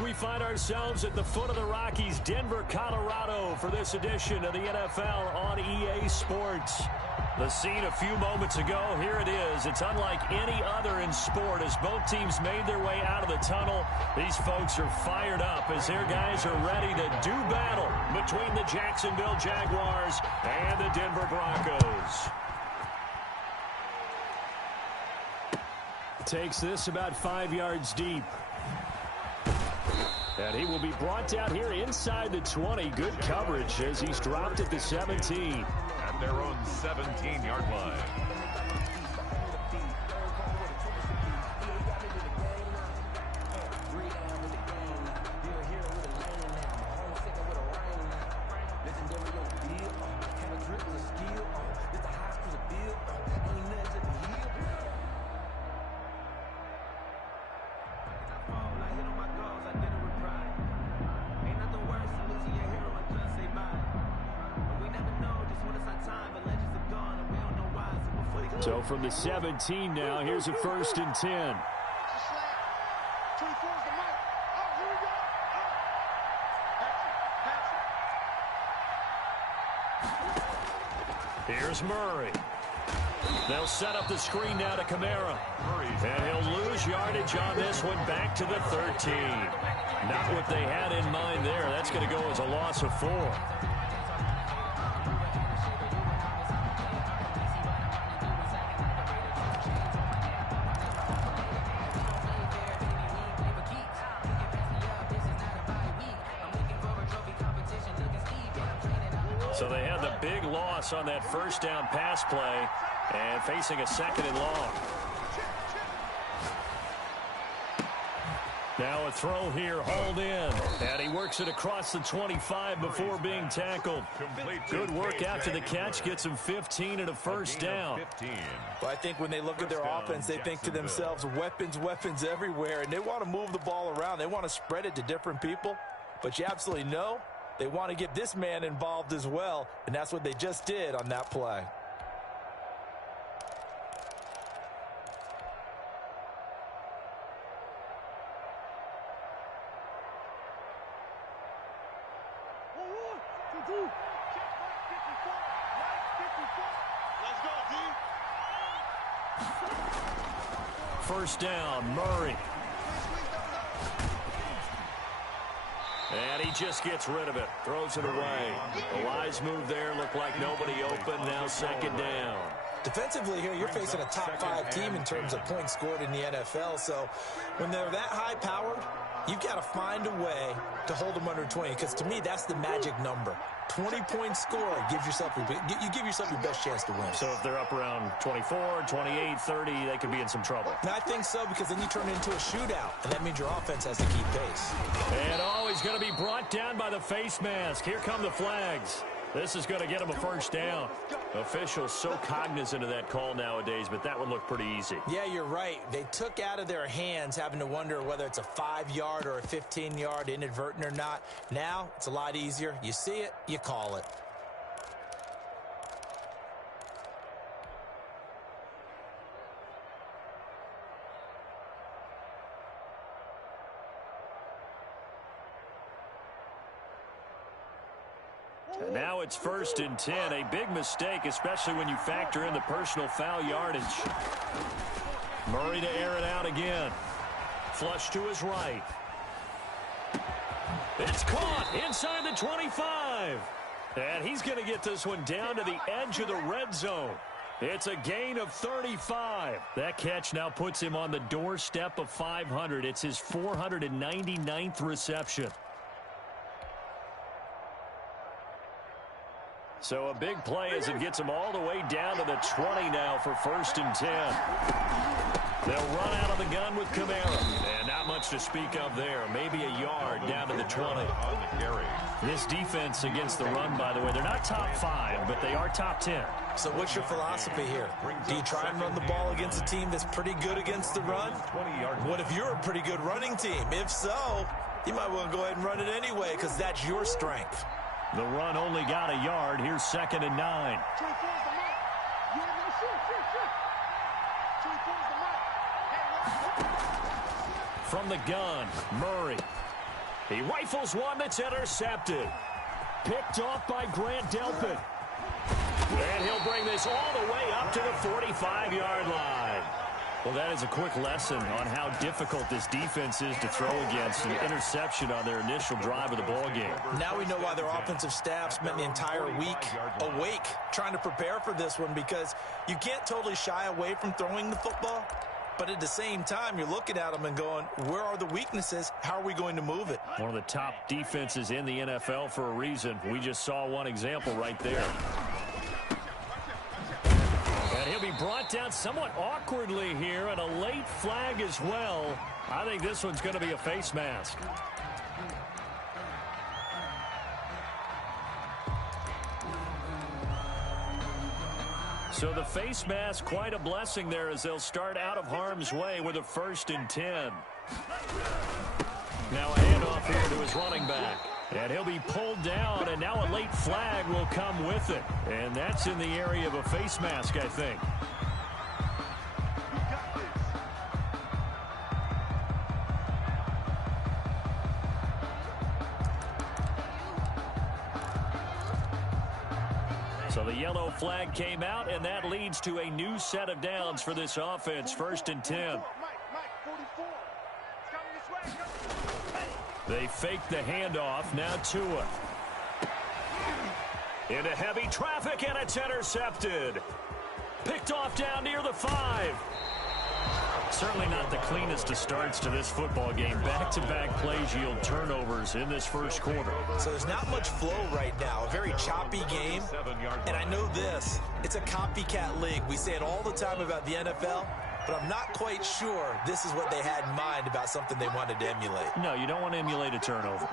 We find ourselves at the foot of the Rockies, Denver, Colorado, for this edition of the NFL on EA Sports. The scene a few moments ago, here it is. It's unlike any other in sport as both teams made their way out of the tunnel. These folks are fired up as their guys are ready to do battle between the Jacksonville Jaguars and the Denver Broncos. Takes this about 5 yards deep. And he will be brought down here inside the 20. Good coverage as he's dropped at the 17. At their own 17-yard line. So from the 17 now, here's a 1st and 10. Here's Murray. They'll set up the screen now to Kamara. And he'll lose yardage on this one back to the 13. Not what they had in mind there. That's going to go as a loss of 4. So they had the big loss on that first down pass play and facing a 2nd and long. Now a throw here, hauled in. And he works it across the 25 before being tackled. Good work after the catch. Gets him 15 and a 1st down. Well, I think when they look at their offense, they think to themselves, weapons everywhere. And they want to move the ball around. They want to spread it to different people. But you absolutely know they want to get this man involved as well, and that's what they just did on that play. First down, Murray. And he just gets rid of it. Throws it away. The wise move there. Looked like nobody open. Now 2nd down. Defensively here, you're facing a top 5 team in terms of points scored in the NFL. So when they're that high-powered, you've got to find a way to hold them under 20. Because to me, that's the magic number. 20-point score gives yourself you give yourself your best chance to win. So if they're up around 24, 28, 30, they could be in some trouble. And I think so, because then you turn it into a shootout, and that means your offense has to keep pace. And he's going to be brought down by the face mask. Here come the flags. This is going to get him a 1st down. Officials so cognizant of that call nowadays, but that one looked pretty easy. Yeah, you're right. They took out of their hands having to wonder whether it's a 5-yard or a 15-yard, inadvertent or not. Now, it's a lot easier. You see it, you call it. And now it's 1st and 10. A big mistake, especially when you factor in the personal foul yardage. Murray to air it out again. Flush to his right. It's caught inside the 25. And he's going to get this one down to the edge of the red zone. It's a gain of 35. That catch now puts him on the doorstep of 500. It's his 499th reception. So a big play as it gets him all the way down to the 20 now for 1st and 10. They'll run out of the gun with Kamara. And not much to speak of there. Maybe a yard down to the 20. This defense against the run, by the way, they're not top 5, but they are top 10. So what's your philosophy here? Do you try and run the ball against a team that's pretty good against the run? What if you're a pretty good running team? If so, you might want to go ahead and run it anyway because that's your strength. The run only got a yard. Here's 2nd and 9. From the gun, Murray. He rifles one that's intercepted. Picked off by Grant Delpit. And he'll bring this all the way up to the 45-yard line. Well, that is a quick lesson on how difficult this defense is to throw against. An interception on their initial drive of the ball game. Now we know why their offensive staff spent the entire week awake trying to prepare for this one, because you can't totally shy away from throwing the football. But at the same time, you're looking at them and going, where are the weaknesses? How are we going to move it? One of the top defenses in the NFL for a reason. We just saw one example right there. And he'll be brought down somewhat awkwardly here, and a late flag as well. I think this one's going to be a face mask. So the face mask, quite a blessing there, as they'll start out of harm's way with a 1st and 10. Now a handoff here to his running back. And he'll be pulled down, and now a late flag will come with it. And that's in the area of a face mask, I think. So the yellow flag came out, and that leads to a new set of downs for this offense. 1st and 10. They fake the handoff. Now Tua. Into heavy traffic, and it's intercepted. Picked off down near the 5. Certainly not the cleanest of starts to this football game. Back-to-back plays yield turnovers in this first quarter. So there's not much flow right now. A very choppy game. And I know this. It's a copycat league. We say it all the time about the NFL, but I'm not quite sure this is what they had in mind about something they wanted to emulate. No, you don't want to emulate a turnover.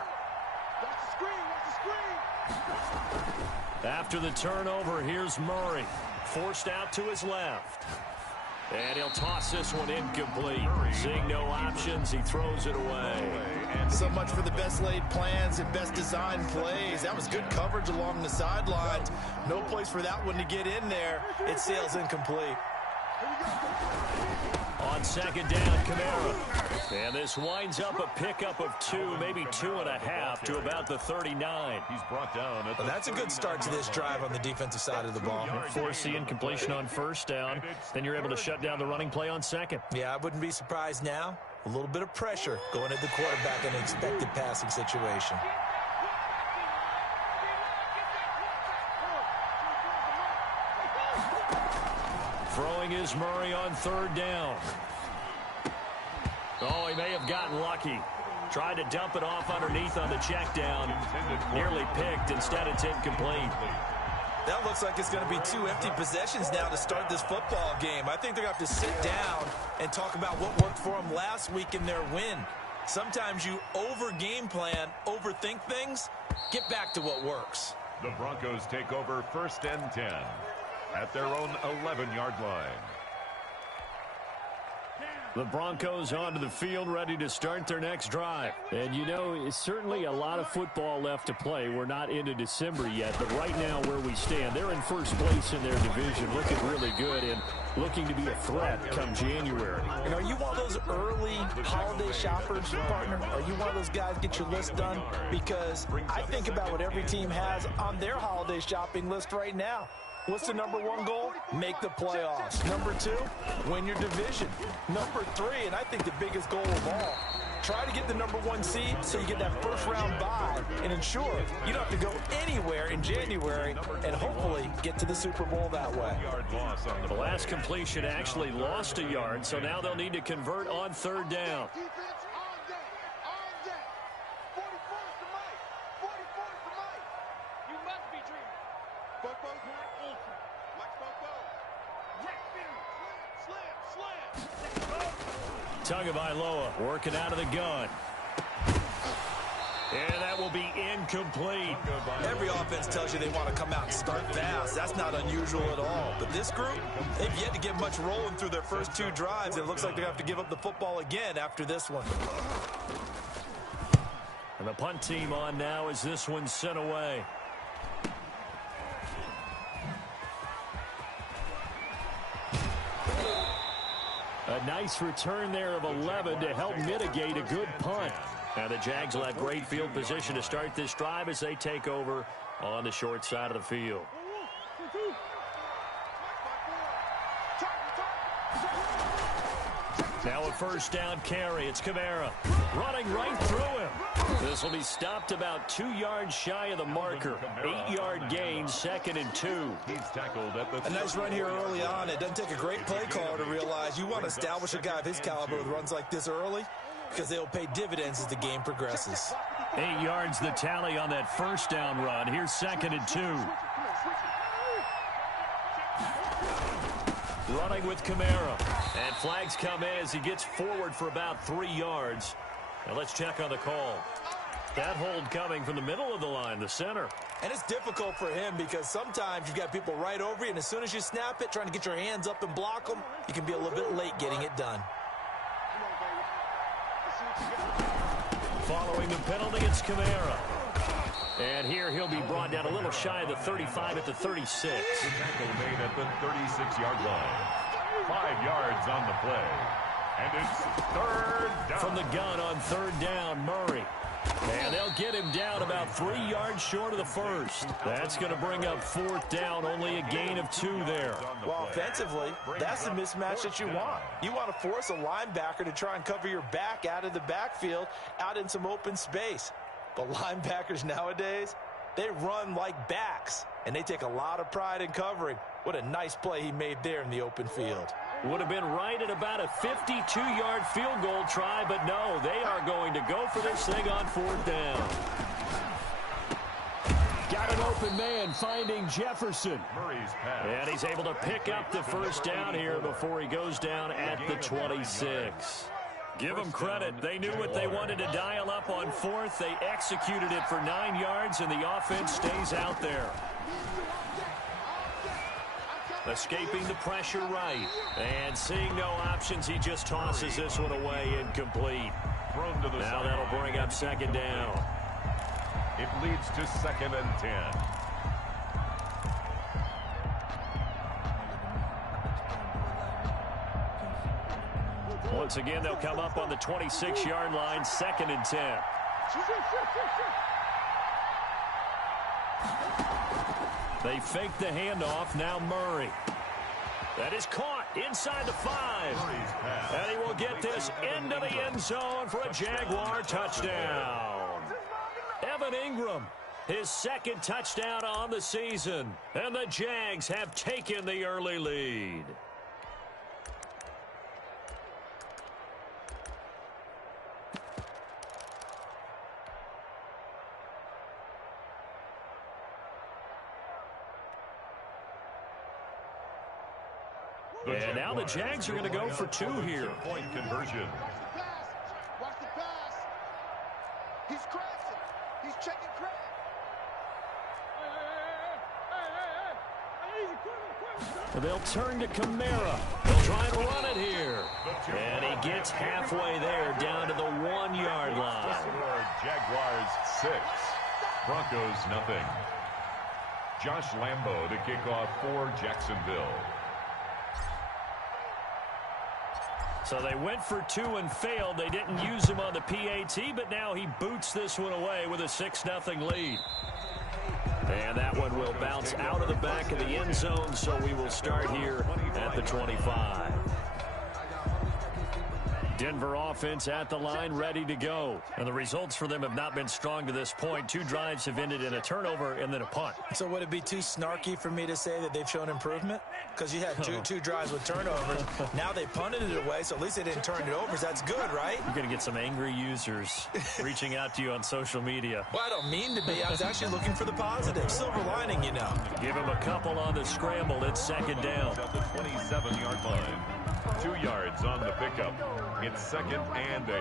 After the turnover, here's Murray. Forced out to his left. And he'll toss this one incomplete. Seeing no options, he throws it away. So much for the best laid plans and best designed plays. That was good coverage along the sidelines. No place for that one to get in there. It sails incomplete. On 2nd down, Kamara. And this winds up a pickup of 2, maybe 2.5 to about the 39. He's brought down. Well, that's a good start to this drive on the defensive side of the ball. Force the incompletion on 1st down. Then you're able to shut down the running play on 2nd. Yeah, I wouldn't be surprised now. A little bit of pressure going at the quarterback in an expected passing situation. Throwing is Murray on 3rd down. Oh, he may have gotten lucky. Tried to dump it off underneath on the check down. Nearly picked. Instead, it's incomplete. That looks like it's going to be 2 empty possessions now to start this football game. I think they're going to have to sit down and talk about what worked for them last week in their win. Sometimes you over-game plan, overthink things. Get back to what works. The Broncos take over 1st and 10 at their own 11-yard line. The Broncos onto the field, ready to start their next drive. And, you know, it's certainly a lot of football left to play. We're not into December yet, but right now where we stand, they're in 1st place in their division, looking really good and looking to be a threat come January. And are you one of those early holiday shoppers, partner? Are you one of those guys get your list done? Because I think about what every team has on their holiday shopping list right now. What's the number 1 goal? Make the playoffs. Number 2, win your division. Number 3, and I think the biggest goal of all, try to get the number 1 seed so you get that 1st round bye and ensure you don't have to go anywhere in January and hopefully get to the Super Bowl that way. The last completion actually lost a yard, so now they'll need to convert on 3rd down. Tagovailoa working out of the gun. And that will be incomplete. Every offense tells you they want to come out and start fast. That's not unusual at all. But this group, they've yet to get much rolling through their first 2 drives. It looks like they have to give up the football again after this one. And the punt team on now as this one's sent away. A nice return there of 11 to help mitigate a good punt. Now the Jags will have great field position to start this drive as they take over on the short side of the field. Now a first down carry. It's Kamara running right through him. This will be stopped about 2 yards shy of the marker. 8-yard gain, 2nd and 2. He's tackled at the a nice run here early on. It doesn't take a great play caller to realize you want to establish a guy of his caliber with runs like this early because they'll pay dividends as the game progresses. 8 yards the tally on that first down run. Here's 2nd and 2. Running with Kamara. And flags come in as he gets forward for about 3 yards. Now let's check on the call. That hold coming from the middle of the line, the center. And it's difficult for him because sometimes you've got people right over you, and as soon as you snap it, trying to get your hands up and block them, you can be a little bit late getting it done. Following the penalty, it's Kamara. And here he'll be brought down a little shy of the 35 at the 36. The tackle made at the 36-yard line. 5 yards on the play. And it's 3rd down. From the gun on 3rd down, Murray. And they'll get him down about 3 yards short of the first. That's going to bring up 4th down, only a gain of 2 there. Well, offensively, that's the mismatch that you want. You want to force a linebacker to try and cover your back out of the backfield, out in some open space. But linebackers nowadays, they run like backs, and they take a lot of pride in covering. What a nice play he made there in the open field. Would have been right at about a 52-yard field goal try, but no, they are going to go for this thing on 4th down. Got an open man finding Jefferson. Murray's pass. And he's able to pick up the first down here before he goes down at the 26. Give them credit. They knew what they wanted to dial up on 4th. They executed it for 9 yards, and the offense stays out there. Escaping the pressure right. And seeing no options, he just tosses this one away incomplete. Now that'll bring up 2nd down. It leads to 2nd and 10. Once again, they'll come up on the 26-yard line, 2nd and 10. They fake the handoff. Now Murray. That is caught inside the 5. And he will get this into the end zone for a Jaguar touchdown. Evan Ingram, his 2nd touchdown on the season. And the Jags have taken the early lead. And now the Jags are going to go for 2 here. Point conversion. Watch the pass. He's crashing. He's checking crack. They'll turn to Kamara. They'll try and run it here. And he gets halfway there, down to the 1-yard line. Jaguars 6. Broncos nothing. Josh Lambo to kick off for Jacksonville. So they went for 2 and failed. They didn't use him on the PAT, but now he boots this one away with a 6-0 lead. And that one will bounce out of the back of the end zone, so we will start here at the 25. Denver offense at the line, ready to go. And the results for them have not been strong to this point. 2 drives have ended in a turnover and then a punt. So would it be too snarky for me to say that they've shown improvement? Because you had two drives with turnovers. Now they punted it away, so at least they didn't turn it over. So that's good, right? You're going to get some angry users reaching out to you on social media. Well, I don't mean to be. I was actually looking for the positive. Silver lining, you know. Give him a couple on the scramble. It's 2nd down. At the 27-yard line. 2 yards on the pickup. It's 2nd and 8.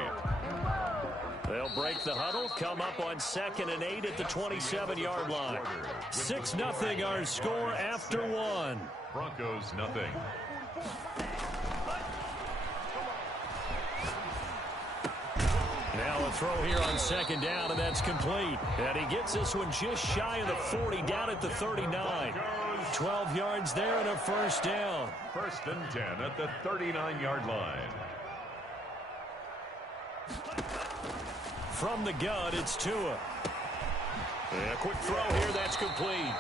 They'll break the huddle, come up on 2nd and 8 at the 27-yard line. 6-0 our score after 1. Broncos nothing. Now a throw here on 2nd down, and that's complete. And he gets this one just shy of the 40, down at the 39. 12 yards there and a first down. 1st and 10 at the 39-yard line. from the gun, it's Tua. And a quick throw here, that's complete.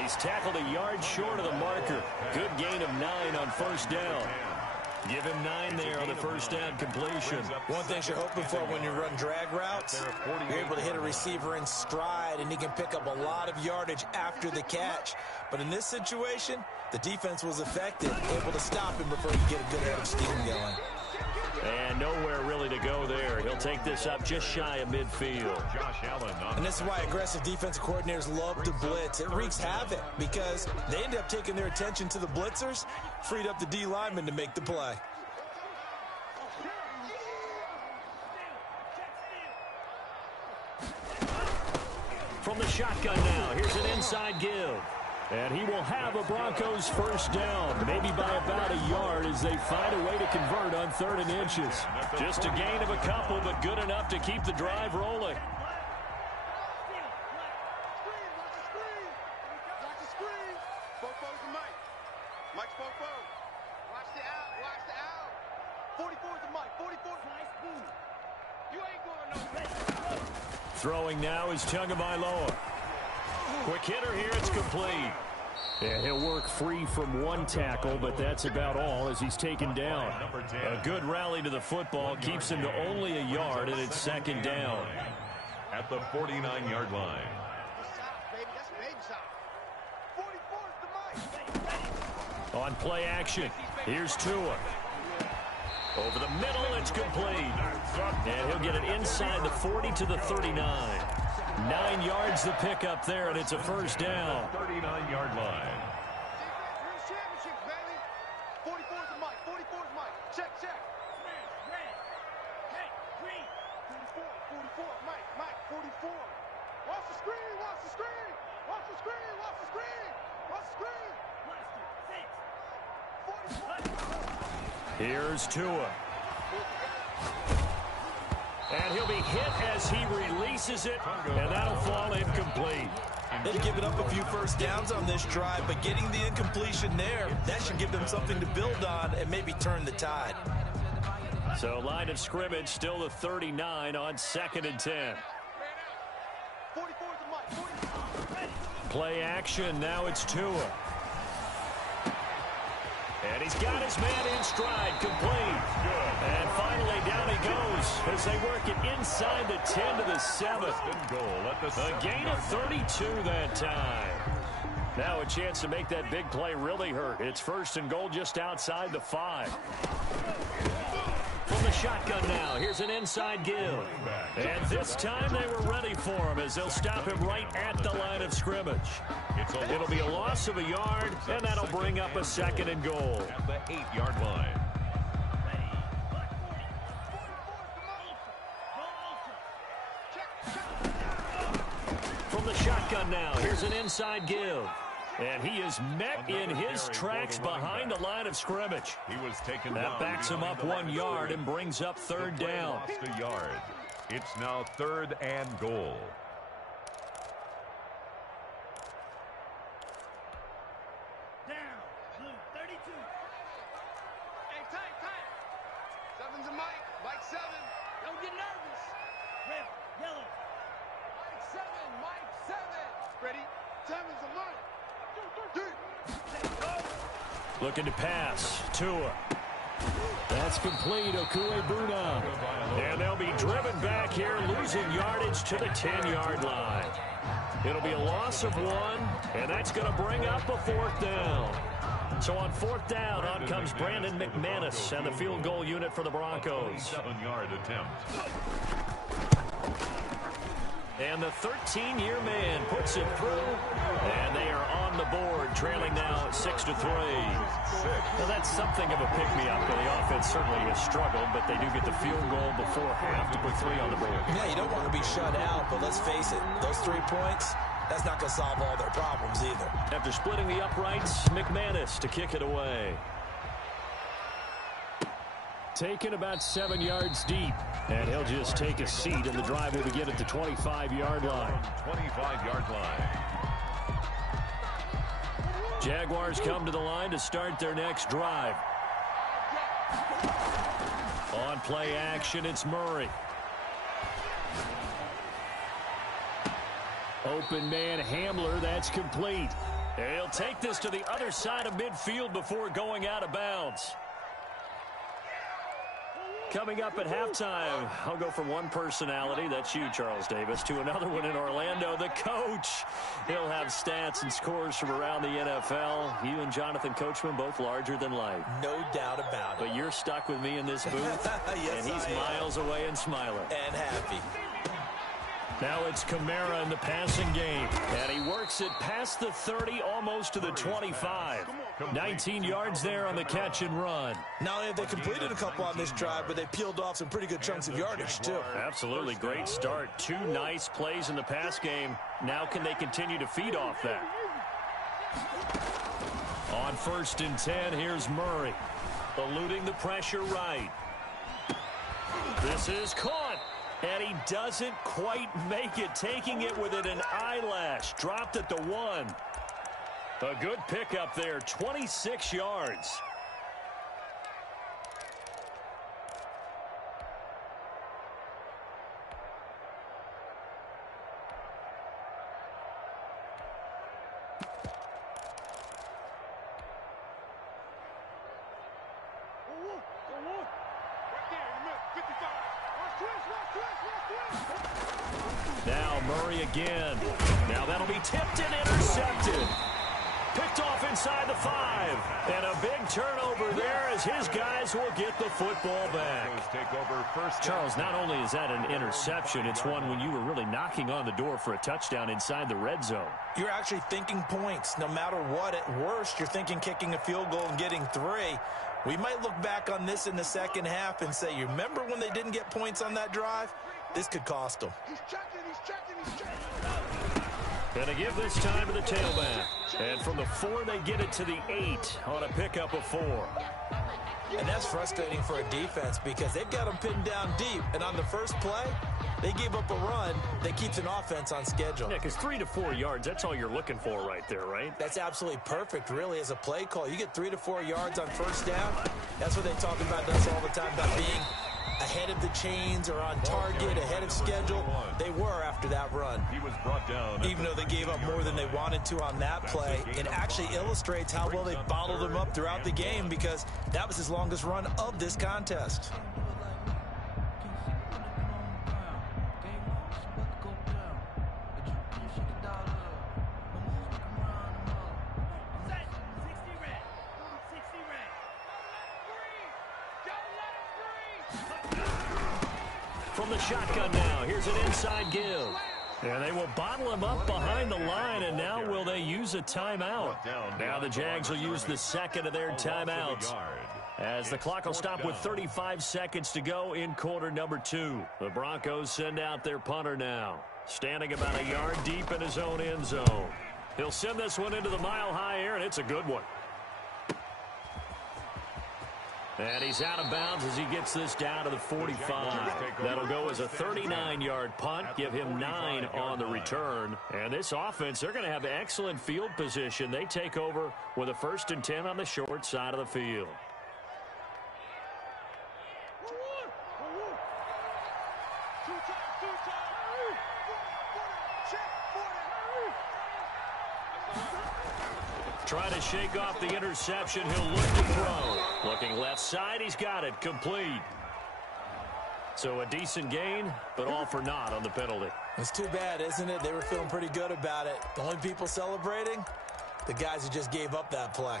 He's tackled a yard short of the marker. Good gain of 9 on first down. Give him 9 there on the first down completion. One thing you're hoping for when you run drag routes, you're able to hit a receiver in stride, and he can pick up a lot of yardage after the catch. But in this situation, the defense was effective, able to stop him before he get a good head of steam going. And nowhere really to go there. He'll take this up just shy of midfield. And this is why aggressive defensive coordinators love to blitz. It wreaks havoc because they end up taking their attention to the blitzers, freed up the D lineman to make the play. From the shotgun now, here's an inside give. And he will have a Broncos first down, maybe by about a yard as they find a way to convert on 3rd and inches. Just a gain of a couple, but good enough to keep the drive rolling. Mike's Fofo. Watch the out. Watch the out. 44 is the Mike. 44 is nice boom. You ain't going nowhere. Throwing now is Tagovailoa. Quick hitter here, it's complete. Yeah, he'll work free from one tackle, but that's about all as he's taken down. A good rally to the football keeps him to only a yard, and it's 2nd down. At the 49-yard line. That's baby shot. 44 is the Mike. On play action, here's Tua. Over the middle, it's complete. And he'll get it inside the 40 to the 39. 9 yards to pick up there, and it's a first down. 39-yard line. Championships, baby. 44 is the Mike. 44 is Mike. Check, check. 44, Mike, 44. Watch the screen, watch the screen. Watch the screen, watch the screen. Watch the screen. Here's Tua. And he'll be hit as he releases it, and that'll fall incomplete. They've given up a few first downs on this drive, but getting the incompletion there, that should give them something to build on and maybe turn the tide. So line of scrimmage still the 39 on 2nd and 10. 44 is the Mike. Play action, now it's Tua. And he's got his man in stride, complete. And finally down he goes as they work it inside the 10 to the 7. A gain of 32 that time. Now a chance to make that big play really hurt. It's 1st and goal just outside the 5. From the shotgun now, here's an inside give. And this time they were ready for him as they'll stop him right at the line of scrimmage. It'll be a loss of a yard, and that'll bring up a 2nd and goal. At the 8-yard line. From the shotgun now, here's an inside give. And he is met in his tracks behind the line of scrimmage. That backs him up 1 yard and brings up 3rd down. Lost a yard. It's now 3rd and goal. Down, blue, 32. Hey, tight. 7's a Mike. Mike 7. Don't get nervous. Red, yellow. Mike 7. Ready? 7's a Mike. Looking to pass. Tua. That's complete. Okuebuna. And they'll be driven back here, losing yardage to the 10-yard line. It'll be a loss of 1, and that's going to bring up a 4th down. So on 4th down, on comes Brandon McManus and the field goal unit for the Broncos. 7-yard attempt. And the 13-year man puts it through, and they are on the board, trailing now 6-3. Now that's something of a pick-me-up. The offense certainly has struggled, but they do get the field goal before half to put 3 on the board. Yeah, you don't want to be shut out, but let's face it, those 3 points, that's not going to solve all their problems either. After splitting the uprights, McManus to kick it away. Taken about 7 yards deep, and he'll just take a seat, and the drive will begin at the 25-yard line. 25-yard line. Jaguars come to the line to start their next drive. On play action, it's Murray. Open man Hamler, that's complete. And he'll take this to the other side of midfield before going out of bounds. Coming up at halftime, I'll go from one personality, that's you, Charles Davis, to another one in Orlando, the coach. He'll have stats and scores from around the NFL. You and Jonathan Coachman, both larger than life. No doubt about it. But you're stuck with me in this booth, yes, and he's miles away and smiling. And happy. Now it's Kamara in the passing game. And he works it past the 30, almost to the 25. 19 yards there on the catch and run. Not only have they completed a couple on this drive, but they peeled off some pretty good chunks of yardage, too. Absolutely. Great start. 2 nice plays in the pass game. Now can they continue to feed off that? On 1st and 10, here's Murray. Eluding the pressure right. This is caught. And he doesn't quite make it, taking it within an eyelash. Dropped at the 1. A good pickup there, 26 yards. Now Murray again. Now that'll be tipped and intercepted. Picked off inside the 5. And a big turnover there as his guys will get the football back. Charles, not only is that an interception, it's one when you were really knocking on the door for a touchdown inside the red zone. You're actually thinking points. No matter what, at worst, you're thinking kicking a field goal and getting 3. We might look back on this in the second half and say, you remember when they didn't get points on that drive? This could cost them. He's checking, he's checking, he's checking. Gonna give this time to the tailback. And from the 4, they get it to the 8 on a pickup of 4. And that's frustrating for a defense because they've got them pinned down deep. And on the first play, they gave up a run that keeps an offense on schedule. Yeah, because 3 to 4 yards, that's all you're looking for right there, right? That's absolutely perfect, really, as a play call. You get 3 to 4 yards on first down. That's what they talk about us all the time, about being ahead of the chains or on target, ahead of schedule. They were after that run. He was brought down. Even though they gave up more than they wanted to on that play, it actually illustrates how well they bottled him up throughout the game because that was his longest run of this contest. From the shotgun now, here's an inside give. And they will bottle him up behind the line, and now will they use a timeout? Now the Jags will use the second of their timeouts, as the clock will stop with 35 seconds to go in quarter number 2. The Broncos send out their punter now, standing about a yard deep in his own end zone. He'll send this one into the mile-high air, and it's a good one. And he's out of bounds as he gets this down to the 45. That'll go as a 39-yard punt, give him 9 on the return. And this offense, they're going to have excellent field position. They take over with a 1st and 10 on the short side of the field. Trying to shake off the interception. He'll look to throw. Looking left side. He's got it. Complete. So a decent gain, but all for naught on the penalty. It's too bad, isn't it? They were feeling pretty good about it. The only people celebrating, the guys who just gave up that play.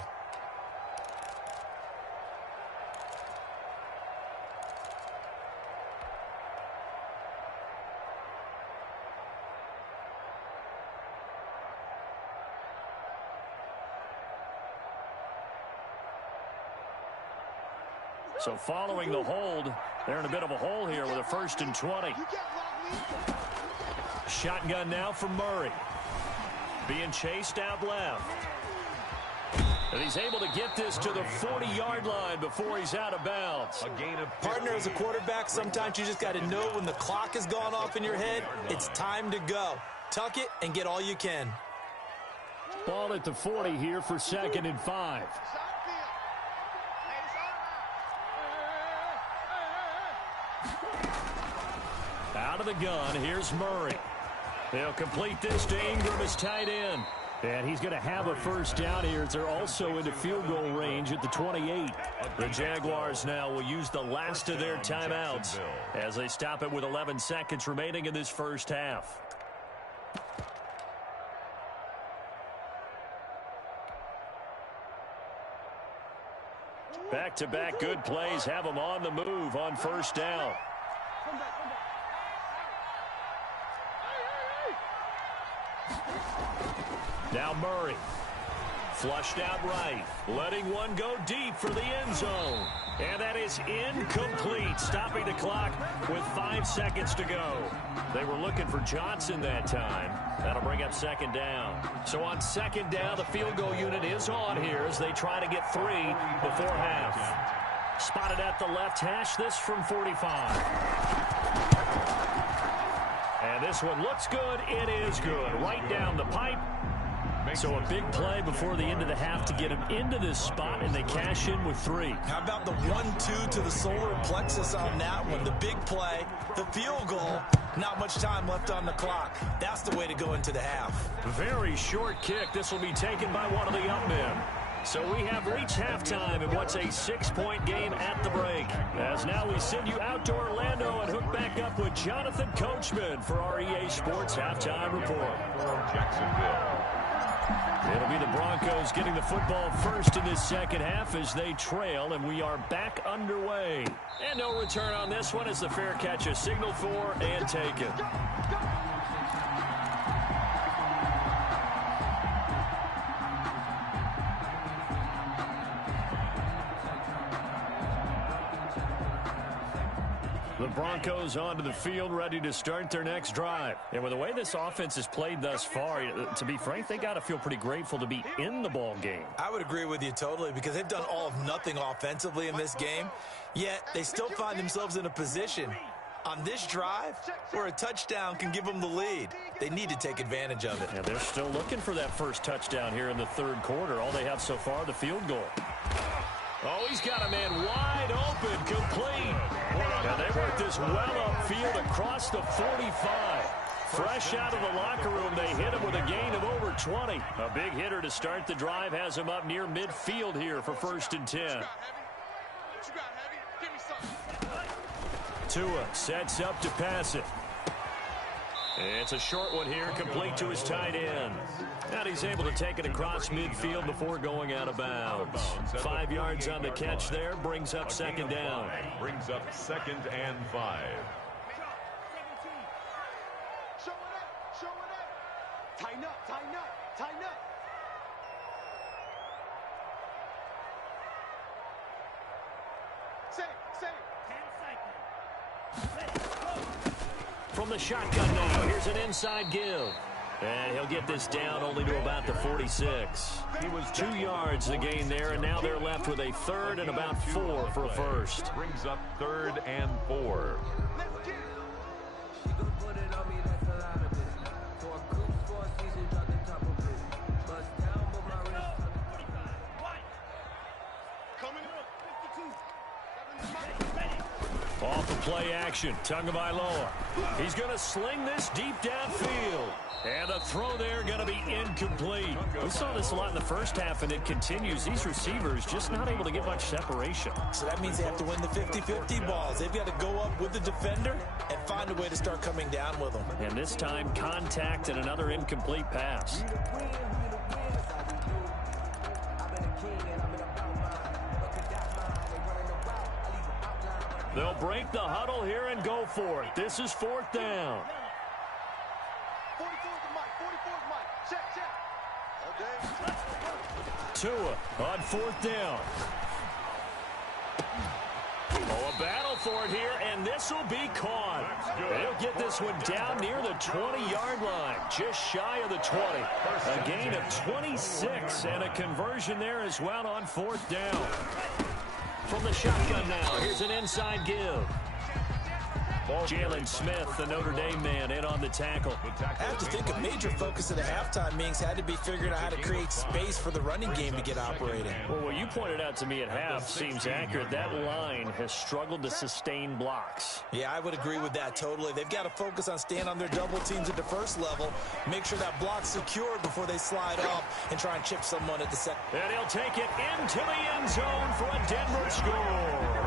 So following the hold, they're in a bit of a hole here with a 1st and 20. Shotgun now for Murray. Being chased out left. And he's able to get this to the 40-yard line before he's out of bounds. Partner, as a quarterback, sometimes you just got to know when the clock has gone off in your head, it's time to go. Tuck it and get all you can. Ball at the 40 here for 2nd and 5. Out of the gun, here's Murray. They'll complete this to Ingram as tight end. And he's going to have a first down here as they're also into field goal range at the 28. The Jaguars now will use the last of their timeouts as they stop it with 11 seconds remaining in this first half. Back-to-back good plays have them on the move on first down. Now Murray. Flushed out right. Letting one go deep for the end zone. And that is incomplete. Stopping the clock with 5 seconds to go. They were looking for Johnson that time. That'll bring up second down. So on second down, the field goal unit is on here as they try to get 3 before half. Spotted at the left hash. This from 45. And this one looks good. It is good. Right down the pipe. So a big play before the end of the half to get him into this spot, and they cash in with 3. How about the 1-2 to the solar plexus on that one? The big play, the field goal, not much time left on the clock. That's the way to go into the half. Very short kick. This will be taken by one of the up men. So we have reached halftime in what's a 6-point game at the break. As now we send you out to Orlando and hook back up with Jonathan Coachman for our EA Sports Halftime Report. Jacksonville. It'll be the Broncos getting the football first in this second half as they trail, and we are back underway. And no return on this one as the fair catch is signaled for and taken. The Broncos onto the field, ready to start their next drive. And with the way this offense has played thus far, to be frank, they got to feel pretty grateful to be in the ball game. I would agree with you totally because they've done all of nothing offensively in this game, yet they still find themselves in a position on this drive where a touchdown can give them the lead. They need to take advantage of it. And they're still looking for that first touchdown here in the third quarter. All they have so far, the field goal. Oh, he's got a man wide open, complete. And they work this well upfield across the 45. Fresh out of the locker room, they hit him with a gain of over 20. A big hitter to start the drive has him up near midfield here for 1st and 10. Tua sets up to pass it. It's a short one here, complete to his tight end. And he's able to take it across midfield before going out of bounds. 5 yards on the catch there, brings up second down. Brings up 2nd and 5. Show it up, show it up. Tighten up, tighten up, tighten up. Say, 10 seconds. From the shotgun now, here's an inside give. And he'll get this down only to about the 46. He was 2 yards the gain there, and now they're left with a 3rd and about 4 for a first. Brings up 3rd and 4. Off the play action, Tagovailoa. He's going to sling this deep downfield. And the throw there going to be incomplete. We saw this a lot in the first half, and it continues. These receivers just not able to get much separation. So that means they have to win the 50-50 balls. They've got to go up with the defender and find a way to start coming down with them. And this time, contact and another incomplete pass. They'll break the huddle here and go for it. This is 4th down. 44's the mic, 44's mic. Check, check. Okay. Tua on 4th down. Oh, a battle for it here, and this will be caught. They'll get this one down near the 20-yard line, just shy of the 20. A gain of 26 and a conversion there as well on 4th down. From the shotgun now, here's an inside give. Jalen Smith, the Notre Dame man, in on the the tackle. I have to think a major focus of the halftime meetings had to be figuring out how to create space for the running game to get operating. Well, what you pointed out to me at half seems accurate. That line has struggled to sustain blocks. Yeah, I would agree with that totally. They've got to focus on staying on their double teams at the first level, make sure that block's secured before they slide off and try and chip someone at the second. And he'll take it into the end zone for a Denver score.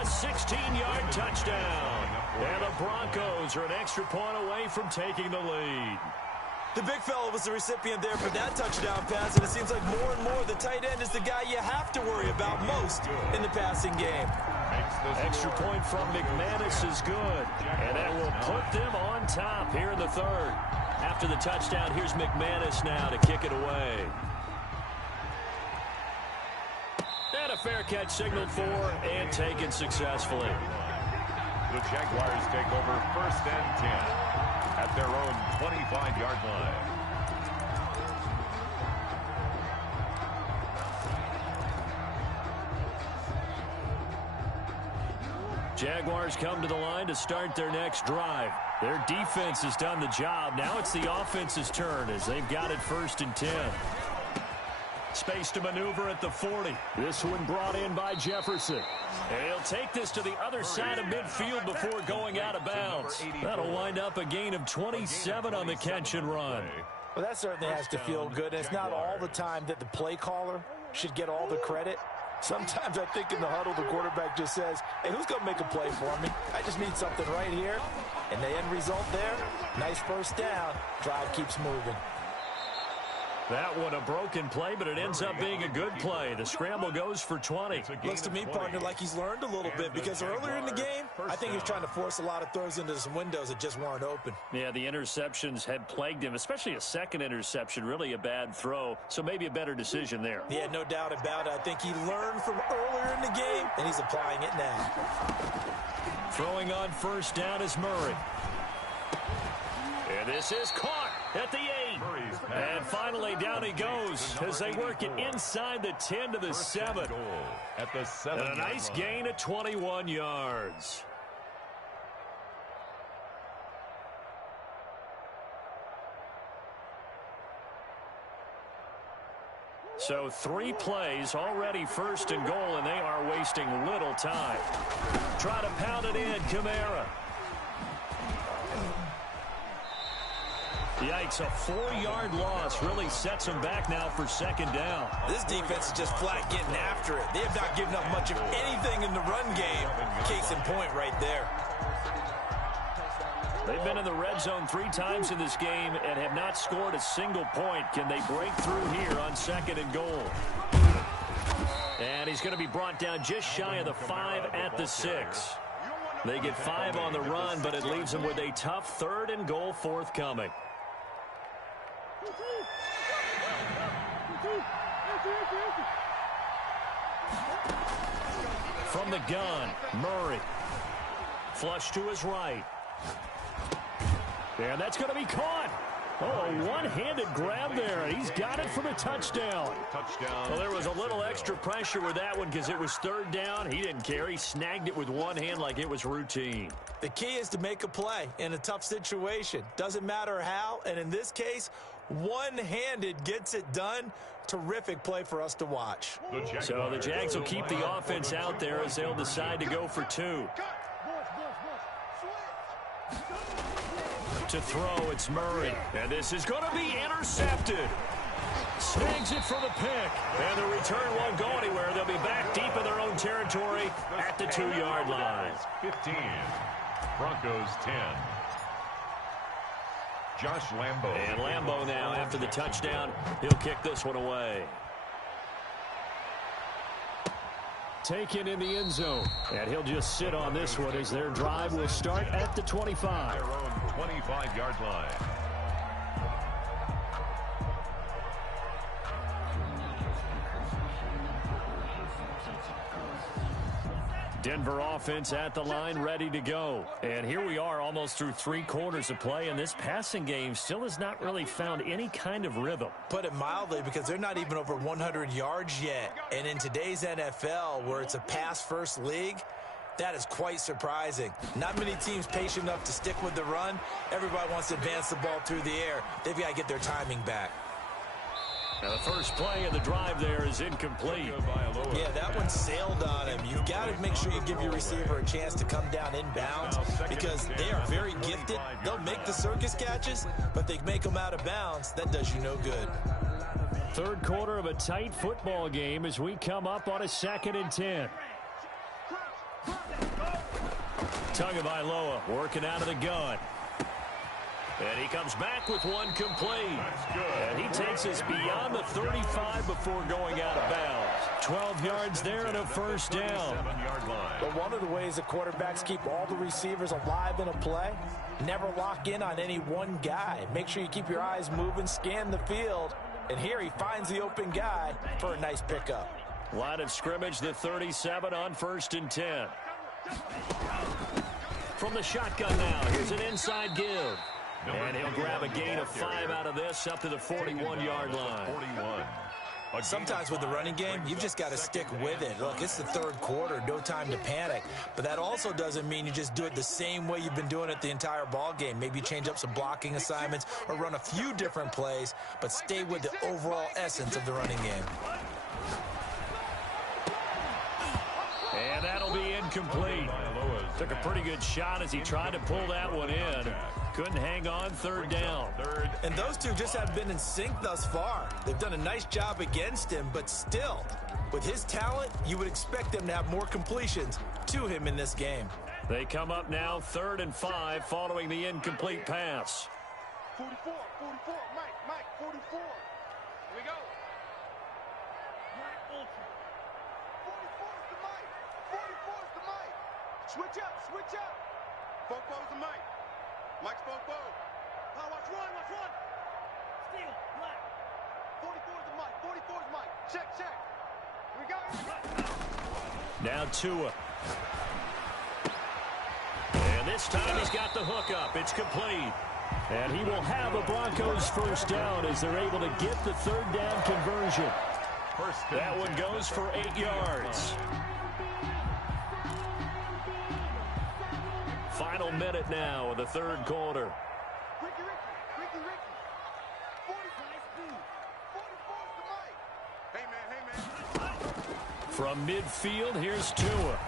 A 16-yard touchdown. And the Broncos are an extra point away from taking the lead. The big fella was the recipient there for that touchdown pass, and it seems like more and more the tight end is the guy you have to worry about most in the passing game. Extra point from McManus is good, and that will put them on top here in the third. After the touchdown, here's McManus now to kick it away. And a fair catch signaled for and taken successfully. The Jaguars take over 1st and 10 at their own 25-yard line. Jaguars come to the line to start their next drive. Their defense has done the job. Now it's the offense's turn as they've got it 1st and 10. Space to maneuver at the 40. This one brought in by Jefferson. And he'll take this to the other side of midfield before going out of bounds. That'll wind up a gain of 27 on the catch and run. Well, that certainly has to feel good. And it's not all the time that the play caller should get all the credit. Sometimes I think in the huddle, the quarterback just says, hey, who's going to make a play for me? I just need something right here. And the end result there, nice first down. Drive keeps moving. That one a broken play, but it ends up being a good play. The scramble goes for 20. Looks to me, partner, like he's learned a little bit because earlier in the game, I think he was trying to force a lot of throws into some windows that just weren't open. Yeah, the interceptions had plagued him, especially a second interception, really a bad throw. So maybe a better decision there. Yeah, no doubt about it. I think he learned from earlier in the game, and he's applying it now. Throwing on 1st down is Murray. And this is caught at the 8. And finally down he goes as they work it inside the 10 to the 7. At the 7. And a nice gain of 21 yards. So 3 plays already 1st and goal, and they are wasting little time. Try to pound it in, Kamara. Yikes, a 4-yard loss really sets them back now for 2nd down. This defense is just flat getting after it. They have not given up much of anything in the run game. Case in point right there. They've been in the red zone 3 times in this game and have not scored a single point. Can they break through here on 2nd and goal? And he's going to be brought down just shy of the 5 at the 6. They get 5 on the run, but it leaves them with a tough 3rd and goal forthcoming. From the gun, Murray. Flush to his right. And that's going to be caught. Oh, a one-handed grab there. He's got it for the touchdown. Well, there was a little extra pressure with that one because it was 3rd down. He didn't care. He snagged it with one hand like it was routine. The key is to make a play in a tough situation. Doesn't matter how, and in this case, one-handed gets it done. Terrific play for us to watch. So the Jags will keep the offense out there as they'll decide to go for 2. To throw, it's Murray. And this is going to be intercepted. Snags it for the pick. And the return won't go anywhere. They'll be back deep in their own territory at the 2-yard line. 15. Broncos 10. Josh Lambo. And Lambo now, after the touchdown, he'll kick this one away. Taken in the end zone. And he'll just sit on this one as their drive will start at the 25. Their own 25-yard line. Denver offense at the line, ready to go. And here we are almost through 3 quarters of play, and this passing game still has not really found any kind of rhythm. Put it mildly, because they're not even over 100 yards yet. And in today's NFL, where it's a pass-first league, That is quite surprising. Not many teams patient enough to stick with the run. Everybody wants to advance the ball through the air. They've got to get their timing back. Now the first play of the drive there is incomplete. Yeah, that one sailed on him. You've got to make sure you give your receiver a chance to come down inbounds because they are very gifted. They'll make the circus catches, but they make them out of bounds. That does you no good. Third quarter of a tight football game as we come up on a 2nd and 10. Tagovailoa working out of the gun. And he comes back with one complete. And he takes us beyond the 35 before going out of bounds. 12 yards there and a first down. But one of the ways the quarterbacks keep all the receivers alive in a play, never lock in on any one guy. Make sure you keep your eyes moving, scan the field. And here he finds the open guy for a nice pickup. Line of scrimmage, the 37 on 1st and 10. From the shotgun now, here's an inside give. And he'll grab a gain of 5 out of this up to the 41-yard line. Sometimes with the running game, you've just got to stick with it. Look, it's the third quarter, no time to panic. But that also doesn't mean you just do it the same way you've been doing it the entire ball game. Maybe change up some blocking assignments or run a few different plays, but stay with the overall essence of the running game. And that'll be incomplete. Took a pretty good shot as he tried to pull that one in. Couldn't hang on, 3rd down. And those two just haven't been in sync thus far. They've done a nice job against him, but still, with his talent, you would expect them to have more completions to him in this game. They come up now 3rd and 5 following the incomplete pass. 44, Mike, 44. Here we go. 44 is the Mike. 44 is the Mike. Switch up. Fofo's the Mike. Mike's Fofo. Oh, watch one. Steal, black. 44 is the Mike. 44 is Mike. Check. Here we go. Now Tua. And this time he's got the hook up. It's complete. And he will have a Broncos first down as they're able to get the 3rd down conversion. That one goes for 8 yards. Final minute now of the 3rd quarter. Ricky. 45 speed. 44 is the Mike. Hey, man. From midfield, here's Tua.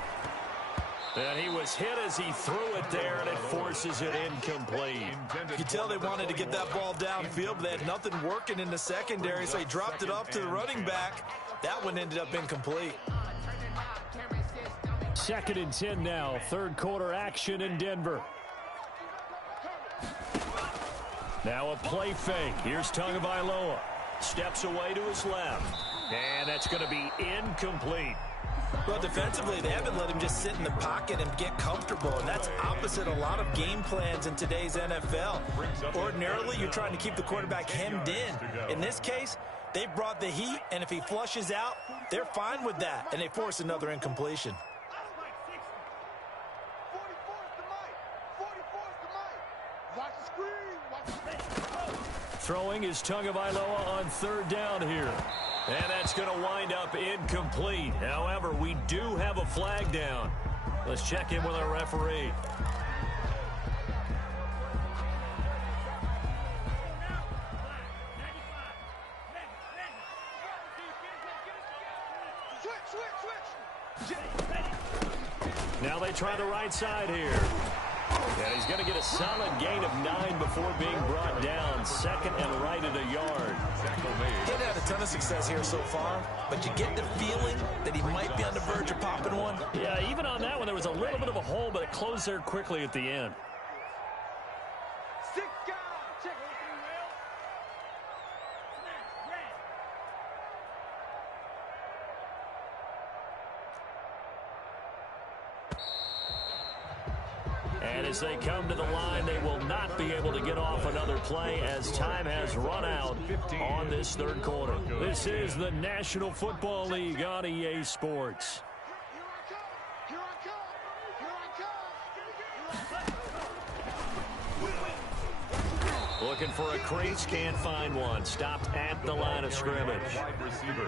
And he was hit as he threw it there, and it forces it incomplete. You can tell they wanted to get that ball downfield, but they had nothing working in the secondary, so he dropped it off to the running back. That one ended up incomplete. 2nd and 10 now. 3rd quarter action in Denver. Now a play fake. Here's Tagovailoa. Steps away to his left. And that's going to be incomplete. Well, defensively, they haven't let him just sit in the pocket and get comfortable, and that's opposite a lot of game plans in today's NFL. Ordinarily, you're trying to keep the quarterback hemmed in. In this case, they brought the heat, and if he flushes out, they're fine with that, and they force another incompletion. Throwing is Tagovailoa on 3rd down here. And that's going to wind up incomplete. However, we do have a flag down. Let's check in with our referee. Now they try the right side here. And he's going to get a solid gain of 9 before being brought down. 2nd and right at a yard. He hasn't had a ton of success here so far, but you get the feeling that he might be on the verge of popping one. Yeah, even on that one, there was a little bit of a hole, but it closed there quickly at the end. And as they come to the line, they will not be able to get off another play as time has run out on this 3rd quarter. This is the National Football League on EA Sports. Looking for a crease, can't find one. Stopped at the line of scrimmage.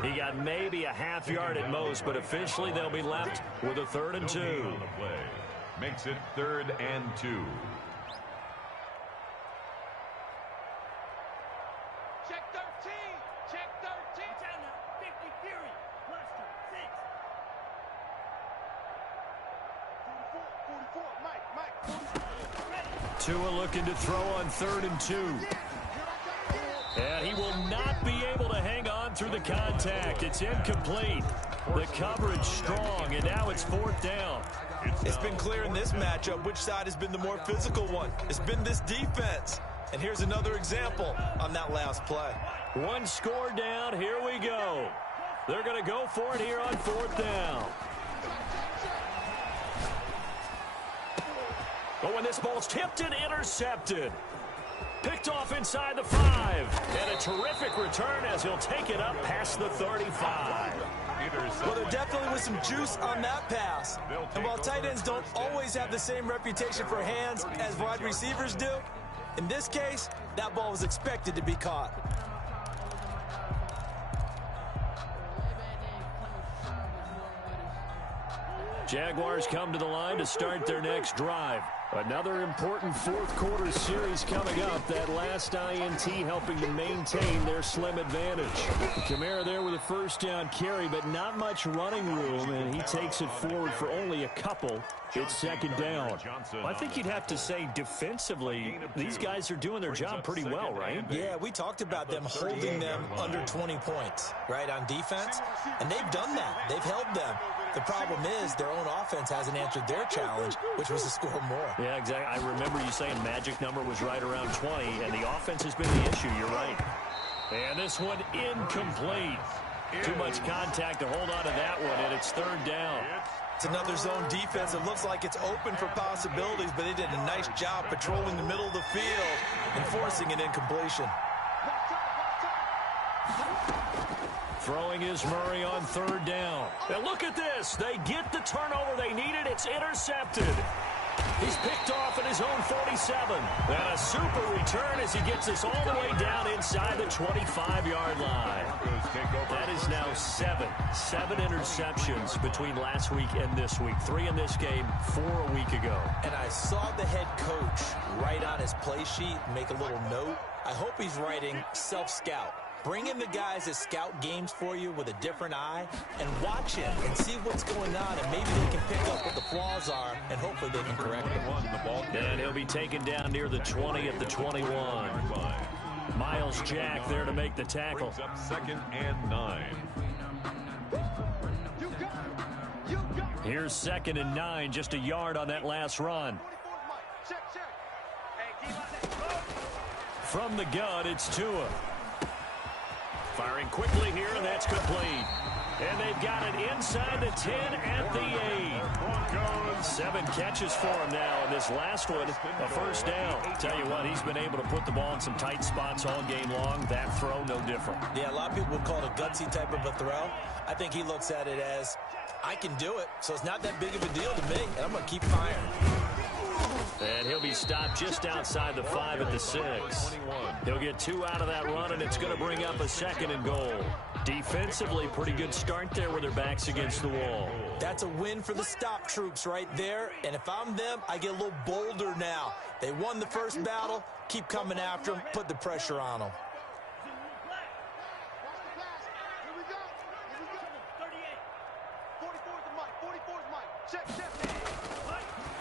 He got maybe a half yard at most, but officially they'll be left with a 3rd and 2. Makes it 3rd and 2. Check 13. Check 13. 50 Fury. Cluster 6. 44. Mike. Tua looking to throw on 3rd and 2. And he will not be able to hang on through the contact. It's incomplete. The coverage strong, and now it's 4th down. It's been clear in this matchup which side has been the more physical one. It's been this defense. And here's another example on that last play. One score down. Here we go. They're going to go for it here on 4th down. Oh, and this ball's tipped and intercepted. Picked off inside the 5. And a terrific return as he'll take it up past the 35. Well, there definitely was some juice on that pass. And while tight ends don't always have the same reputation for hands as wide receivers do, in this case, that ball was expected to be caught. Jaguars come to the line to start their next drive. Another important 4th quarter series coming up. That last INT helping to maintain their slim advantage. Kamara there with a 1st down carry, but not much running room, and he takes it forward for only a couple. It's 2nd down. Well, I think you'd have to say defensively, these guys are doing their job pretty well, right? Yeah, we talked about them holding them under 20 points, right, on defense. And they've done that. They've held them. The problem is their own offense hasn't answered their challenge, which was to score more. Yeah, exactly. I remember you saying magic number was right around 20, and the offense has been the issue. You're right. And this one incomplete. Too much contact to hold on to that one, and it's 3rd down. It's another zone defense. It looks like it's open for possibilities, but they did a nice job patrolling the middle of the field and forcing an incompletion. Throwing is Murray on 3rd down. And look at this. They get the turnover they needed. It's intercepted. He's picked off at his own 47. And a super return as he gets this all the way down inside the 25-yard line. That is now 7 interceptions between last week and this week. 3 in this game, 4 a week ago. And I saw the head coach write on his play sheet, make a little note. I hope he's writing self-scout. Bring in the guys that scout games for you with a different eye and watch him and see what's going on, and maybe they can pick up what the flaws are, and hopefully they can correct them. And he'll be taken down near the 20 at the 21. Miles Jack there to make the tackle. Up 2nd and 9. Here's 2nd and 9, just a yard on that last run. From the gun, it's Tua. Firing quickly here, and that's complete. And they've got it inside the 10 at the 8. 7 catches for him now, and this last one, a 1st down. Tell you what, he's been able to put the ball in some tight spots all game long. That throw, no different. Yeah, a lot of people would call it a gutsy type of a throw. I think he looks at it as, I can do it, so it's not that big of a deal to me, and I'm going to keep firing. And he'll be stopped just outside the 5 at the 6. He'll get 2 out of that run, and it's going to bring up a 2nd and goal. Defensively, pretty good start there with their backs against the wall. That's a win for the stop troops right there, and if I'm them, I get a little bolder now. They won the first battle, keep coming after them, put the pressure on them.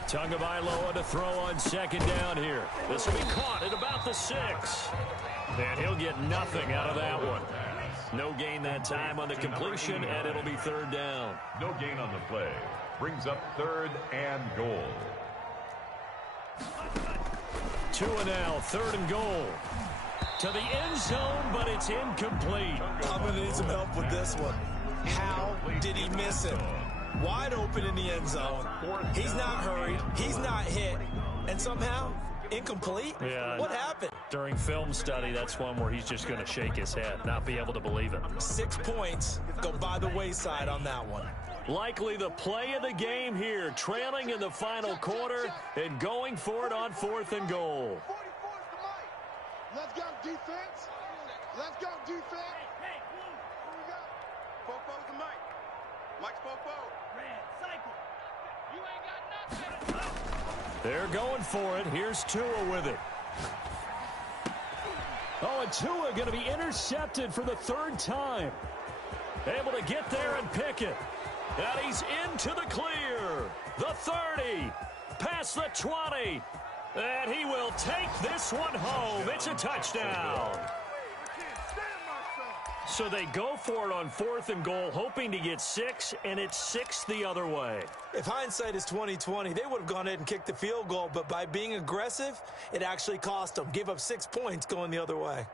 Tagovailoa to throw on 2nd down here. This will be caught at about the 6. And he'll get nothing out of that one. No gain that time on the completion, and it'll be 3rd down. No gain on the play. Brings up 3rd and goal. Tua now, 3rd and goal. To the end zone, but it's incomplete. I'm going to need some help with this one. How did he miss it? Wide open in the end zone. He's not hurried. He's not hit. And somehow, incomplete? Yeah. What happened? During film study, that's one where he's just going to shake his head, not be able to believe it. 6 points go by the wayside on that one. Likely the play of the game here, trailing in the final quarter and going for it on 4th and goal. Let's Defense. Let's go, defense. Hey, Blue. Here we go. Fofo's the mic. Mike's Fofo. Red, cycle. You ain't got nothing. They're going for it. Here's Tua with it. Oh, and Tua going to be intercepted for the third time. Able to get there and pick it. And he's into the clear. The 30. Past the 20. And he will take this one home. It's a touchdown. So they go for it on 4th and goal, hoping to get 6, and it's 6 the other way. If hindsight is 20/20, they would have gone ahead and kicked the field goal, but by being aggressive, it actually cost them. Gave up 6 points going the other way.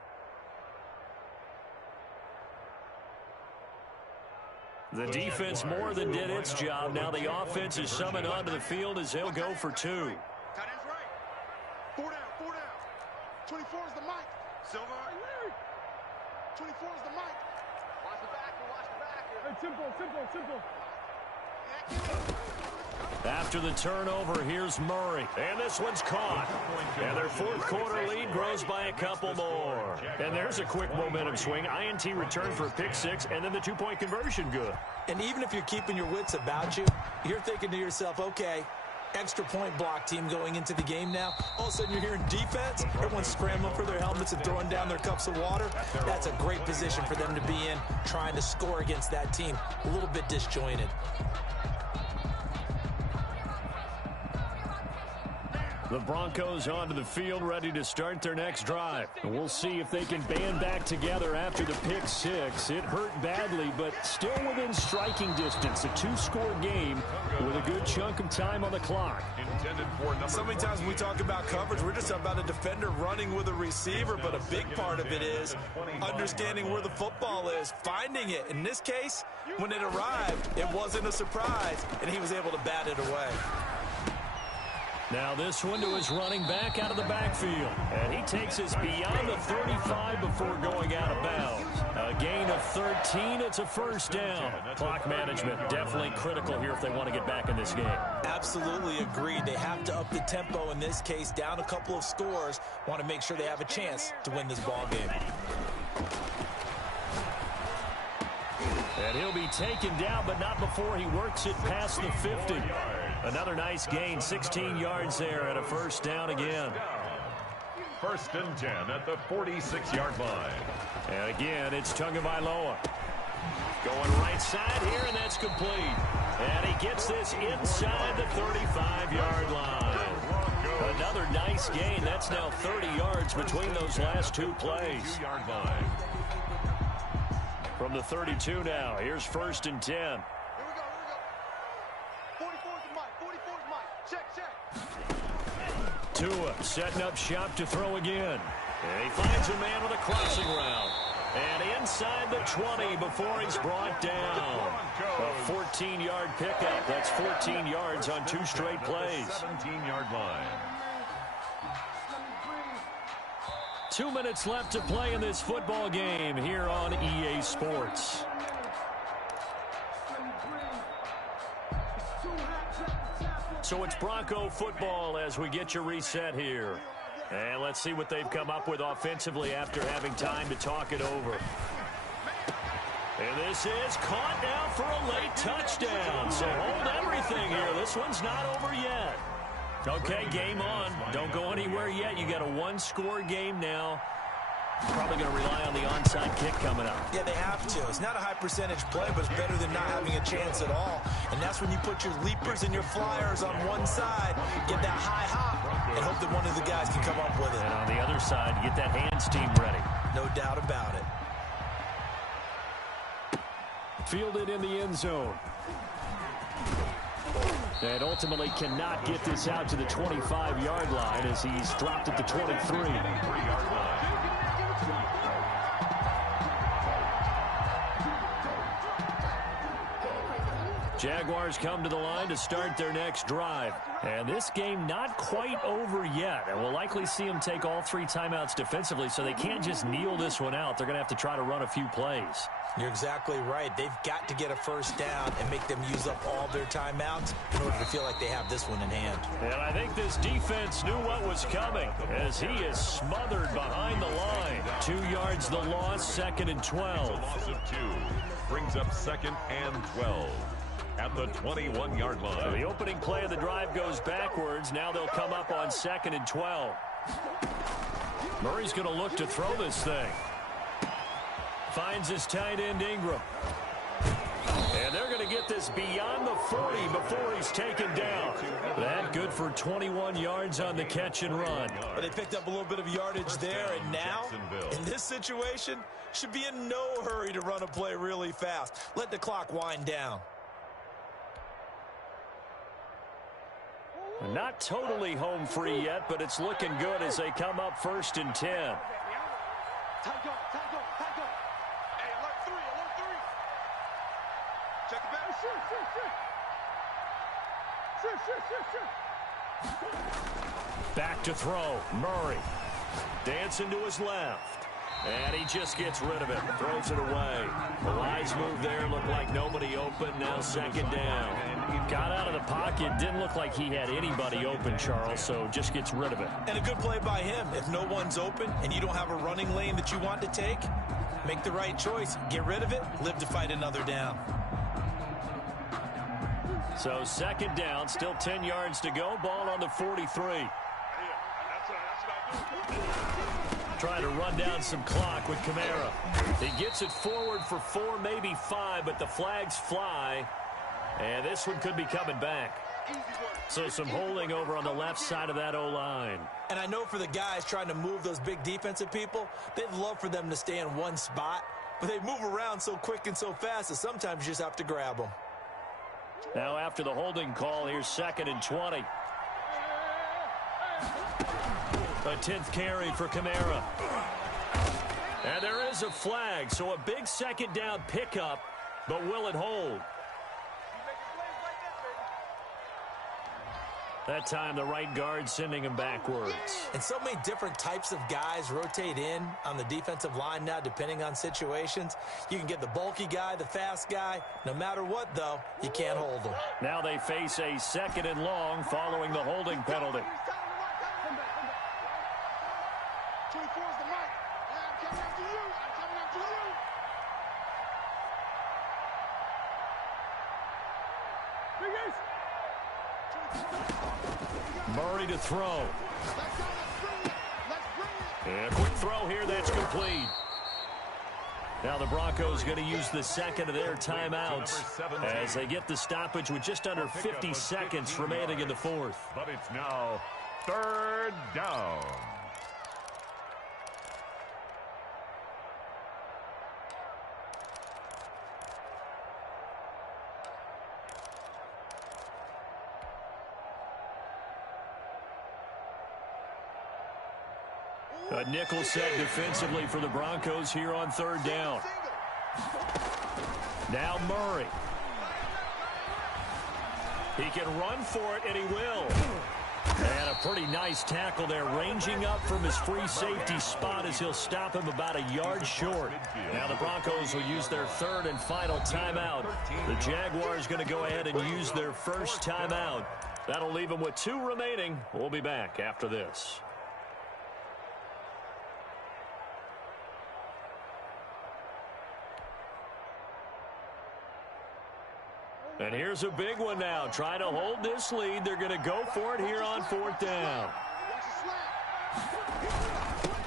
The defense more than did its job. Now the offense is summoned onto the field as they'll go for 2. Tight end's right. 4 down, 4 down. 24 is the mic. Silver. 24 is the mic. Watch the back, watch the back. Hey, simple. After the turnover, here's Murray. And this one's caught. And their fourth quarter lead grows by a couple more. And there's a quick momentum swing. INT return for a pick 6, and then the 2-point conversion good. And even if you're keeping your wits about you, you're thinking to yourself, okay, extra point block team going into the game now. All of a sudden you're hearing defense. Everyone's scrambling for their helmets and throwing down their cups of water. That's a great position for them to be in, trying to score against that team. A little bit disjointed. The Broncos onto the field, ready to start their next drive. And we'll see if they can band back together after the pick 6. It hurt badly, but still within striking distance. A 2-score game with a good chunk of time on the clock. So many times when we talk about coverage, we're just about a defender running with a receiver, but a big part of it is understanding where the football is, finding it. In this case, when it arrived, it wasn't a surprise, and he was able to bat it away. Now this one to his running back out of the backfield. And he takes us beyond the 35 before going out of bounds. A gain of 13. It's a first down. Clock management definitely critical here if they want to get back in this game. Absolutely agreed. They have to up the tempo in this case, down a couple of scores. Want to make sure they have a chance to win this ball game. And he'll be taken down, but not before he works it past the 50. Another nice gain, 16 yards there, and a first down again. 1st and 10 at the 46-yard line. And again, it's Tagovailoa. Going right side here, and that's complete. And he gets this inside the 35-yard line. Another nice gain. That's now 30 yards between those last 2 plays. 2-yard line. From the 32 now, here's 1st and 10. Here we go. 44's the mic. 44's mic. Check. Tua setting up shop to throw again. And he finds a man with a crossing route. And inside the 20 before he's brought down. A 14-yard pickup. That's 14 yards on 2 straight plays. 17-yard line. 2 minutes left to play in this football game here on EA Sports. So it's Bronco football as we get you reset here. And let's see what they've come up with offensively after having time to talk it over. And this is caught now for a late touchdown. So hold everything here. This one's not over yet. Okay, game on. Don't go anywhere yet. You got a 1-score game now. Probably going to rely on the onside kick coming up. Yeah, they have to. It's not a high percentage play, but it's better than not having a chance at all. And that's when you put your leapers and your flyers on one side, get that high hop, and hope that one of the guys can come up with it. And on the other side, get that hands team ready. No doubt about it. Fielded in the end zone. And ultimately cannot get this out to the 25-yard line as he's dropped at the 23. 3-yard line. Jaguars come to the line to start their next drive. And this game not quite over yet. And we'll likely see them take all 3 timeouts defensively, so they can't just kneel this one out. They're going to have to try to run a few plays. You're exactly right. They've got to get a first down and make them use up all their timeouts in order to feel like they have this one in hand. And I think this defense knew what was coming as he is smothered behind the line. 2 yards the loss, 2nd and 12. A loss of 2 brings up 2nd and 12. At the 21-yard line. So the opening play of the drive goes backwards. Now they'll come up on 2nd and 12. Murray's going to look to throw this thing. Finds his tight end Ingram. And they're going to get this beyond the 40 before he's taken down. That good for 21 yards on the catch and run. But they picked up a little bit of yardage there, and now, in this situation, should be in no hurry to run a play really fast. Let the clock wind down. Not totally home free yet, but it's looking good as they come up 1st and 10. Hey, alert 3. Check it back. Back to throw. Murray dancing to his left. And he just gets rid of it. Throws it away. The wise move there. Looked like nobody open. Now 2nd down. Got out of the pocket. Didn't look like he had anybody open, Charles, so just gets rid of it. And a good play by him. If no one's open and you don't have a running lane that you want to take, make the right choice. Get rid of it. Live to fight another down. So 2nd down. Still 10 yards to go. Ball on the 43. Trying to run down some clock with Kamara. He gets it forward for 4, maybe 5, but the flags fly. And this one could be coming back. So some holding over on the left side of that O-line. And I know for the guys trying to move those big defensive people, they'd love for them to stay in one spot. But they move around so quick and so fast that sometimes you just have to grab them. Now after the holding call, here's 2nd and 20. A 10th carry for Kamara. And there is a flag, so a big 2nd down pickup, but will it hold? That time the right guard sending him backwards. And so many different types of guys rotate in on the defensive line now depending on situations. You can get the bulky guy, the fast guy. No matter what, though, you can't hold them. Now they face a 2nd and long following the holding penalty. 24 is the mic. I'm coming after you. Murray to throw. And a quick throw here, that's complete. Now the Broncos going to use the 2nd of their timeouts as they get the stoppage with just under 50 seconds remaining in the 4th. But it's now 3rd down. A nickel set defensively for the Broncos here on 3rd down. Now Murray. He can run for it, and he will. And a pretty nice tackle there, ranging up from his free safety spot as he'll stop him about a yard short. Now the Broncos will use their 3rd and final timeout. The Jaguars going to go ahead and use their 1st timeout. That'll leave them with 2 remaining. We'll be back after this. And here's a big one now. Trying to hold this lead. They're going to go for it here on 4th down.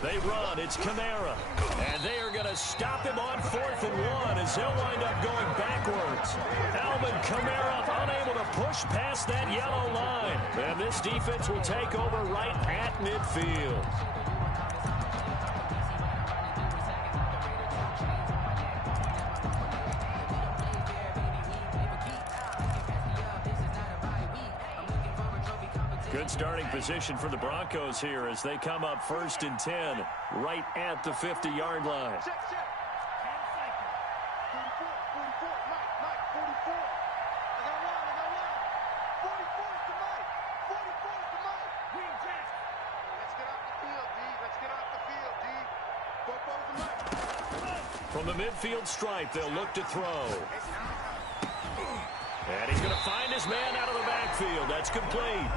They run. It's Kamara. And they are going to stop him on 4th and 1 as he'll wind up going backwards. Alvin Kamara unable to push past that yellow line. And this defense will take over right at midfield. Good starting position for the Broncos here as they come up 1st and 10 right at the 50-yard line. Check. 44, Mike, 44. I From the midfield stripe, they'll look to throw. And he's going to find his man out of the backfield. That's complete.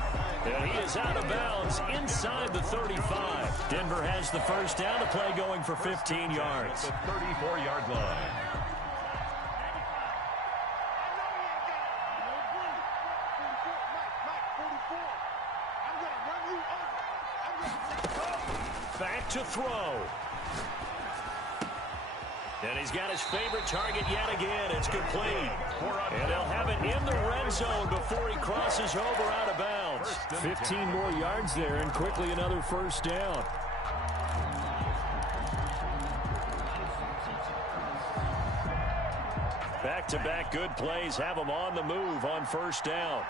And he is out of bounds inside the 35. Denver has the first down to play going for 15 yards. The 34-yard line. Back to throw. And he's got his favorite target yet again. It's complete. And they'll have it in the red zone before he crosses over out of bounds. 15 more yards there and quickly another first down. Back-to-back good plays have him on the move on first down.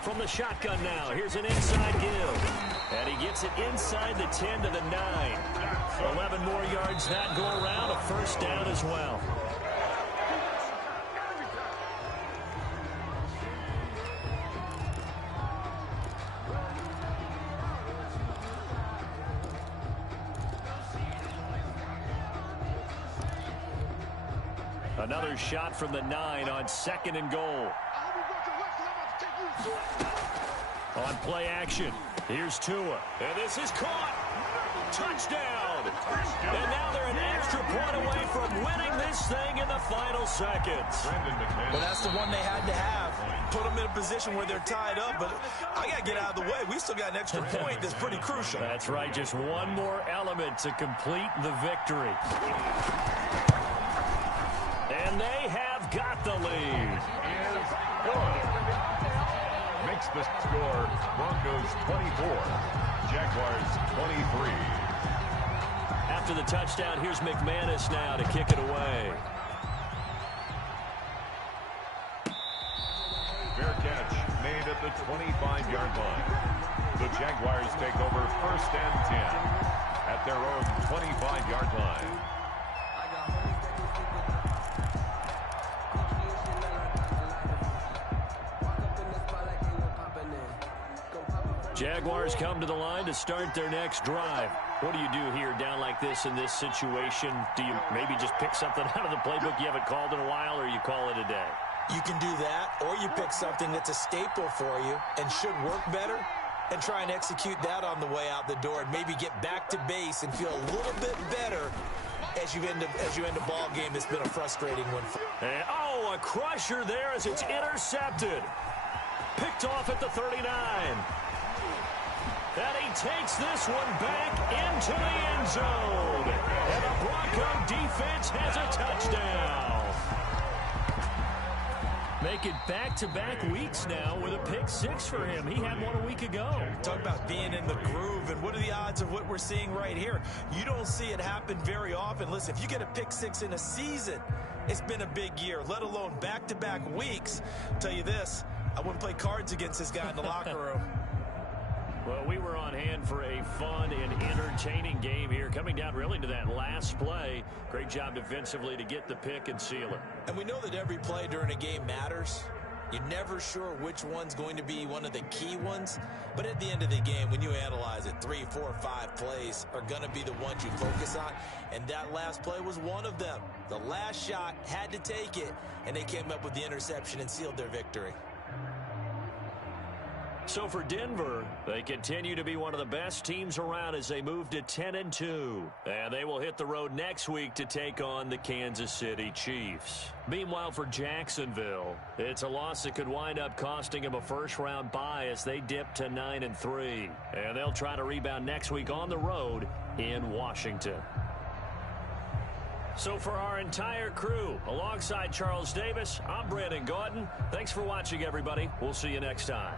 From the shotgun now, here's an inside give. And he gets it inside the 10 to the 9. 11 more yards that go around, a first down as well. Another shot from the 9 on 2nd and goal. On play action, here's Tua. And this is caught. Touchdown. And now they're an extra point away from winning this thing in the final seconds. Well, that's the one they had to have. Put them in a position where they're tied up, but I got to get out of the way. We still got an extra point that's pretty crucial. That's right, just one more element to complete the victory. And they have got the lead. Makes the score Broncos 24, Jaguars 23. After the touchdown, here's McManus now to kick it away. Fair catch made at the 25-yard line. The Jaguars take over 1st and 10 at their own 25-yard line. Jaguars come to the line to start their next drive. What do you do here down like this in this situation? Do you maybe just pick something out of the playbook you haven't called in a while, or you call it a day? You can do that, or you pick something that's a staple for you and should work better and try and execute that on the way out the door and maybe get back to base and feel a little bit better as you end a ball game that's been a frustrating one. And, oh, a crusher there as it's intercepted. Picked off at the 39. And he takes this one back into the end zone. And the Bronco defense has a touchdown. Make it back-to-back weeks now with a pick 6 for him. He had one a week ago. Talk about being in the groove, and what are the odds of what we're seeing right here? You don't see it happen very often. Listen, if you get a pick 6 in a season, it's been a big year, let alone back-to-back weeks. I'll tell you this, I wouldn't play cards against this guy in the locker room. Well, we were on hand for a fun and entertaining game here. Coming down really to that last play. Great job defensively to get the pick and seal it. And we know that every play during a game matters. You're never sure which one's going to be one of the key ones. But at the end of the game, when you analyze it, 3, 4, 5 plays are going to be the ones you focus on. And that last play was one of them. The last shot had to take it, and they came up with the interception and sealed their victory. So for Denver, they continue to be one of the best teams around as they move to 10-2. And they will hit the road next week to take on the Kansas City Chiefs. Meanwhile, for Jacksonville, it's a loss that could wind up costing them a first-round bye as they dip to 9-3. And they'll try to rebound next week on the road in Washington. So for our entire crew, alongside Charles Davis, I'm Brandon Gautin. Thanks for watching, everybody. We'll see you next time.